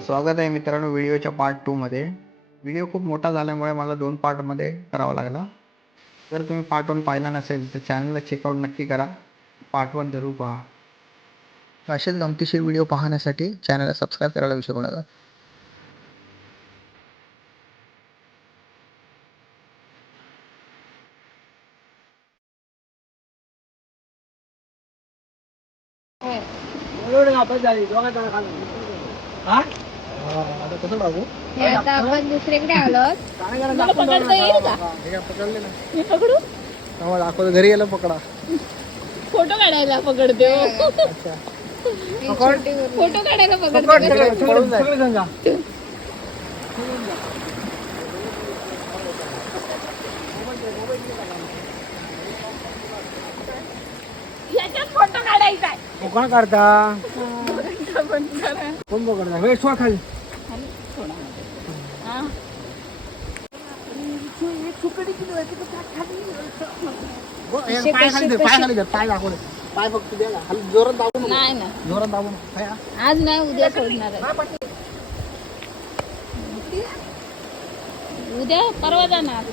स्वागत आहे मित्रांनो व्हिडिओच्या पार्ट टूमध्ये व्हिडिओ खूप मोठा झाल्यामुळे मला दोन पार्टमध्ये करावा लागला. जर तुम्ही पार्ट वन पाहिला नसेल तर चॅनलला चेकआउट नक्की करा. पार्ट वन जरूर पहा. असेच गमतीशीर व्हिडिओ पाहण्यासाठी चॅनलला सबस्क्राईब करायला विसरू नका. आता कसं टाकू आता आपण दुसरीकडे आलो मला पकडता येईल का? पकडले ना. मी पकडू? तेव्हा दाखवतो घरी गेलं पकडा. फोटो काढायला पकडते. हो. फोटो काढायला पकडते. याच्यात फोटो काढायचा. कोण काढता? पकडता? वेळ सोड खाली. पाय खाली दे पाय खाली दे पाय दाखवले पाय फक्त दे ना. खाली जोरात नाही ना जोरात? आज नाही उद्या सोडणार आहे. उद्या परवा जाणार.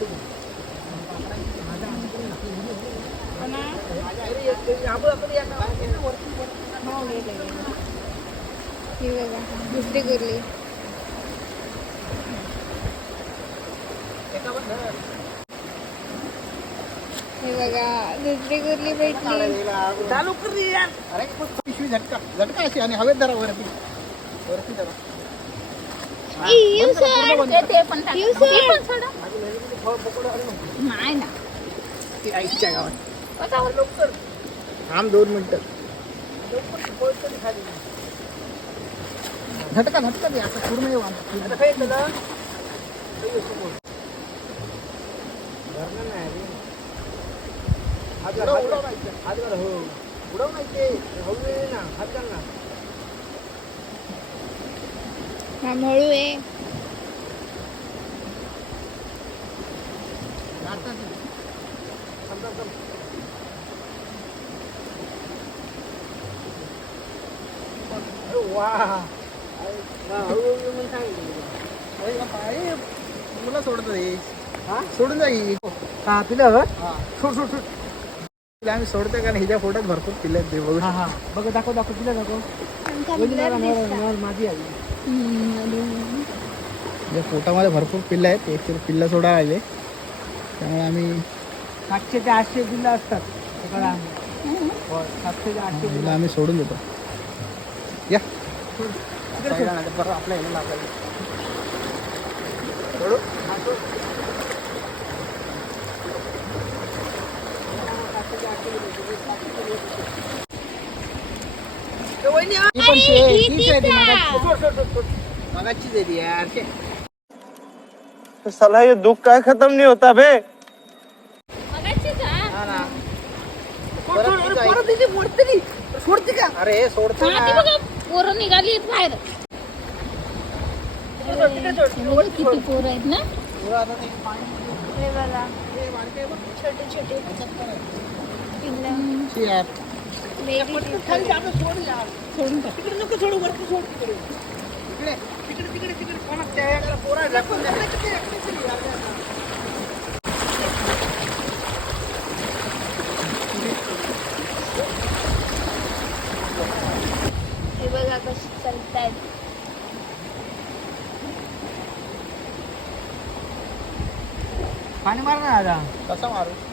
दुसरी गुरली हे बघा दुसरी गुरली भेटली. चालू कर रे यार. अरे पण पिशवी झटका झटका अशी आणि हवेत धरा वरती. वरती धरा. ते- पण. नाही ना. ती आईच्या गावात. कशावर लवकर. थांब दोन मिनिटं. झटका झटका दे. आता पूर्ण येऊ आता उडव नाही ते हळू ये ना हात घाल ना हा मळू आहे मुलं सोडत सोडून जाई हा. पिलं सोड सोड सोड. तिला आम्ही सोडतोय कारण हिच्या फोटोत भरपूर पिल्ले आहेत ते बघू बघ दाखव दाखव तिला दाखव. माझी आई या पोटामध्ये भरपूर पिल्लं आहेत. एक पिल्लं सोडा आले त्यामुळे आम्ही सातशे ते आठशे पिल्लं असतात. सातशे ते आठशे पिल्लं. आम्ही सोडून देतो. या. बरं आपल्या ह्याला सोडू हा, सोड. ही पण शे- हीच आहे ती मगाची. सोड, सोड, सोड, सोड. मगाचीच आहे ती यार शे. साला ये दुख का खत्म नहीं होता बे मगाशीच हा. हा ना. परत ती जाईल. अरे हे सोडतो हा, ती ना. बघा पोरं निघाली बाहेर हे बघा किती पोरं आहेत ना पुरं आता ते पाणी- हे बघा छोटे छोटे पिल्लं शी यार. हे बघा कशी चालतायत. पाणी मार ना दादा. कसं मारू?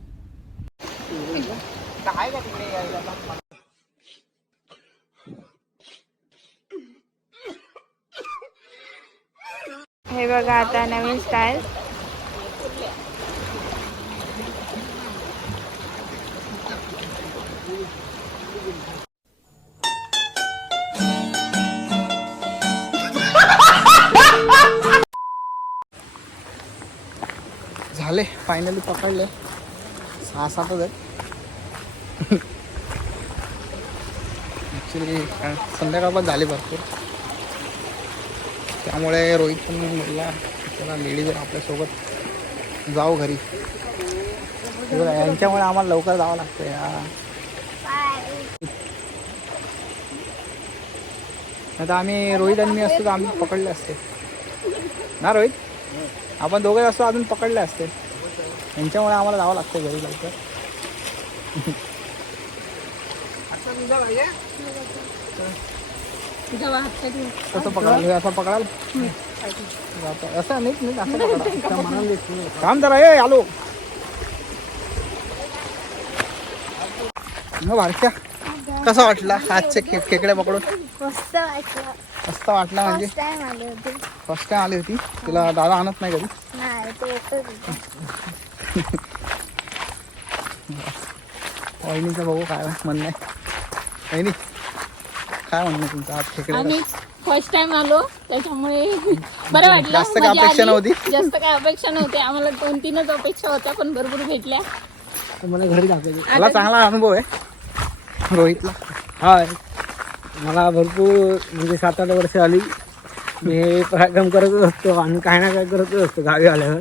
हे बघा आता नवीन स्टाईल झाले फायनली पकडले. सहा सातच आहेत ॲक्च्युली संध्याकाळ पण झाली भरपूर. त्यामुळे रोहित पण म्हटला त्याला लेडीज आपल्यासोबत. जाऊ घरी. यांच्यामुळे आम्हाला लवकर जावं लागतं या आता आम्ही रोहित आणि मी असतो तर आम्ही पकडले असते. ना रोहित? आपण दोघे असतो अजून पकडले असते. यांच्यामुळे आम्हाला जावं लागतं घरी लवकर. कसं पकडाल हे असं पकडाल जातं. असं नाही नाही असं पकडा काम जरा ये आलो. भारत्या कसा वाटला हातचे खेकडे पकडून? मस्त वाटलं. मस्त वाटला म्हणजे? फर्स्ट टाइम आले होते. फर्स्ट टाइम आली होती. तुला दादा आणत नाही कधी. नाही ते होतं. वहिनीचं बघू काय म्हणणं आहे. वहिनी काय म्हणणं तुमचं? आज खेकडे आम्ही फर्स्ट टाइम आलो त्याच्यामुळे बरं वाटलं. जास्त काय मजा अपेक्षा आली. नव्हती? जास्त काय अपेक्षा नव्हती. आम्हाला दोन तीनच अपेक्षा होत्या पण भरपूर भेटल्या. मला घरी दाखवली मला चांगला अनुभव आहे. रोहितला. हाय. मला भरपूर म्हणजे सात आठ वर्ष आली. मी हे पराक्रम करतच असतो आणि काय ना काय करतच असतो गावी आल्यावर.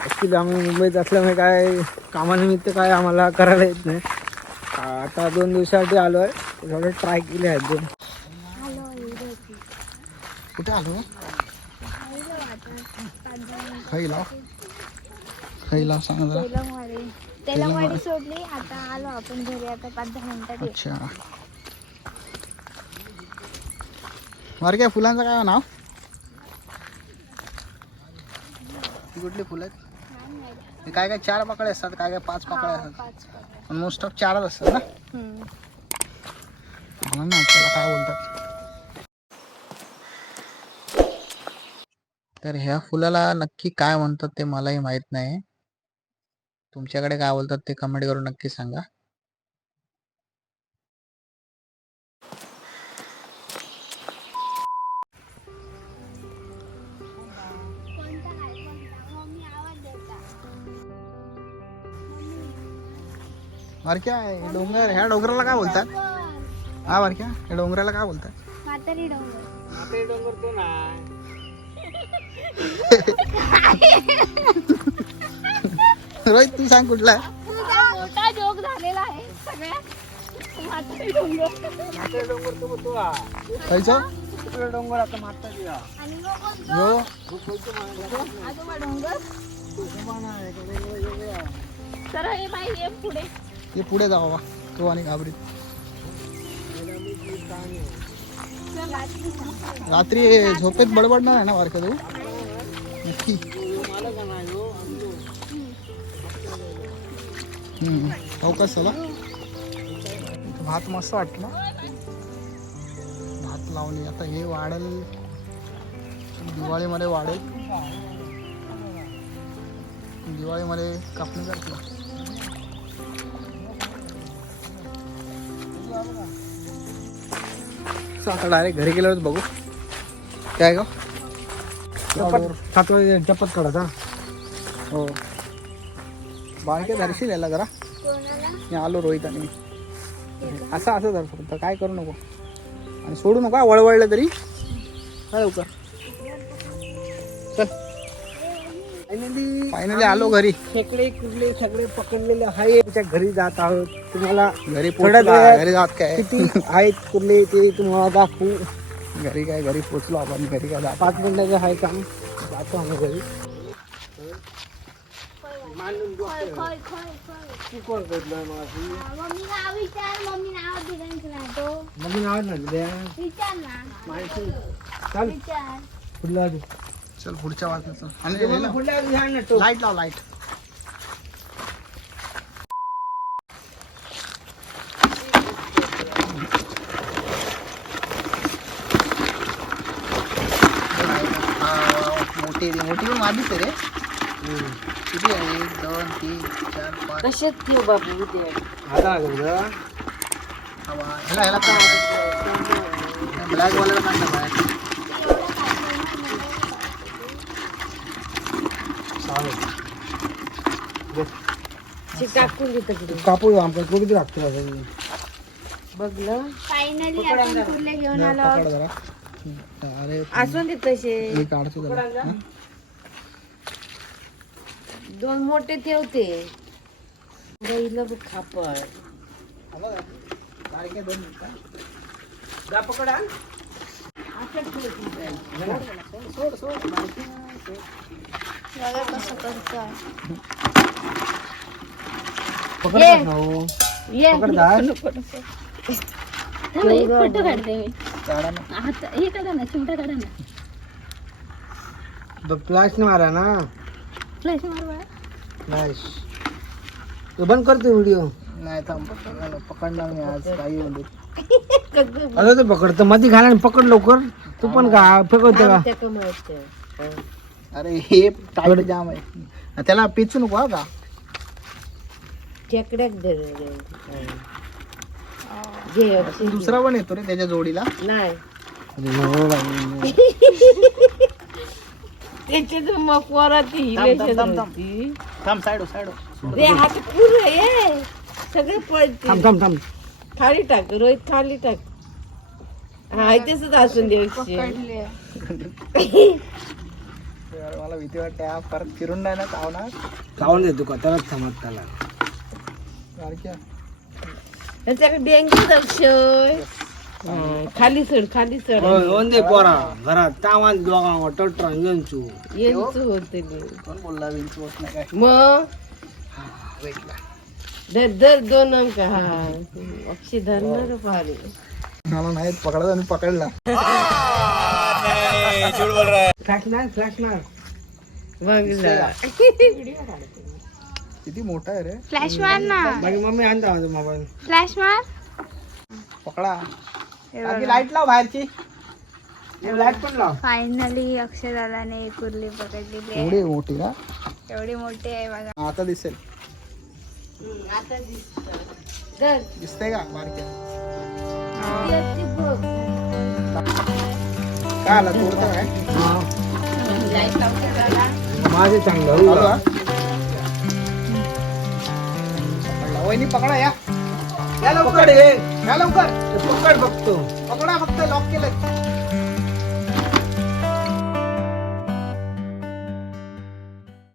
ॲक्च्युली आम्ही मुंबईत असल्यामुळे काय कामानिमित्त काय आम्हाला करायला येत नाही. आता दोन दिवसासाठी आलो आहे थोडं ट्राय केले आहेत दोन कुठे आलो? खाई लाव खाई लाव सांग जरा. तेलंगवाडी तेलंगवाडी सोडली आता आलो आपण घरी आता पाच दहा मिनिटात येऊ. अच्छा. बरं काय फुलांचं काय नाव? ही कुठली फुलं आहेत? हे काय काय चार पाकळे असतात काय काय पाच पाकळे असतात? पाच पाच. पण मोस्ट ऑफ चारच असतात ना? हम्म. मला त्याला काय बोलतात तर ह्या फुलाला नक्की काय म्हणतात ते मलाही माहीत नाही. तुमच्याकडे काय बोलतात ते कमेंट करून नक्की सांगा. अरे काय डोंगर ह्या डोंगराला काय बोलतात? हा बारक्या. या डोंगराला काय बोलतात म्हातारी डोंगर. रोहित तू सांग कुठला आहे? तुझा मोठा जोक झालेला आहे म्हातारी डोंगर. खायचं डोंगर आता मागता आणि मग कोणतं? यो. आजोबा डोंगर. तर हे बाई हे पुढे. ते पुढे जावा तो आणि घाबरीत. रात्री झोपेत बडबडणार आहे ना बारका तू नक्की हम्म. अवकाश चला भात मस्त वाटला. भात लावली. आता हे वाढेल. दिवाळीमध्ये वाढेल. दिवाळीमध्ये कापणी करतील. असं आता डायरेक्ट घरी गेल्यावर बघू. काय ग? सात वाजे चपत काढायचा? हो. बाळके धरशील याला जरा. मी आलो रोहित आणि असं असं धर फक्त. काय करू नको. आणि सोडू नका वळवळलं तरी. काय लवकर चल. फायनली आलो घरी. खेकडे कुठले सगळे पकडलेले आहे त्याच्या घरी जात आहोत. तुम्हाला घरी पोहोचलो घरी जात काय? किती आहेत ते तुम्हाला दाखवू. घरी काय घरी पोचलो आपण. घरी काय पाच मिनिटाचं आहे काम. जातो आम्ही घरी. मम्मी नाव दिलं चाल पुढच्या तो. लाइट लाव लाइट मोठी मोठी पण माझीच आहे रे. किती आहे? एक दोन तीन चार पाच. कशात ठेव बाबू ते आलं ह्याला ब्लॅक वाल्याला काय नाही टाकून देतं तिथे. कापूस आमच्या कुठे लागतो असं. बघ ना फायनली आपण कुर्ले घेऊन आलो? अरे असून दे तसे मी काढतो? दोन मोठे ठेवते. बैल खापड बघा कसं. ये. फोटो काढते मी. हात हे काढा ना चिमटा काढा ना. ब- फ्लॅश नाही मारा ना. फ्लॅश बंद करतो व्हिडिओ नाही थांब पकडणार मी आज काही दे. अगं ते पकडतो मध्ये घाला पकड लवकर. तू पण का फेकवतो का अरे हे टाईट जाम आहे. त्याला पिचू नको हा का? खेकड्याक घे. दुसरा पण येतो रे त्याच्या जोडीला. नाही. हो बाई. त्याची तर मग पोराची थांब, थांब, थांब, थांब. होती. थांब. साईड साईड रे हात पुरं ये. सगळे पळते. थांब थांब थांब. खाली टाक रोहित खाली टाक. हा इथेच असून दे मला भीती वाटते. हा परत फिरून नाही ना चावणार खाऊन देतो का त्यालाच थांबत त्याला. सारख्या. त्याच्याकडे डेंग्यू हा, खाली चढ खाली येऊन दे पोरा. घरात तावान दोघा होते कोण बोलला विंच होत नाही काय? मग? धर दोन अंक. हा अक्षय धरणार पाहिले मला नाही पकडला आणि पकडला. फ्लॅश मार फ्लॅश मार बघला किती मोठा आहे रे फ्लॅश मार ना माझी मम्मी आणता माझा मोबाईल फ्लॅश मार पकडा लाइट लाव बाहेरची लाइट पण लाव फायनली अक्षरालाने कुर्ली पकडलेली आहे एवढी मोठी ना एवढी मोठी आहे बघा. आता दिसेल आता दिसत दिसतंय का बारक्या काय आला तोडतं काय माझे चांगलं. वहिनी पकडा या. या लवकर या लवकर. पकड बघतो. पकडा फक्त लॉक केलं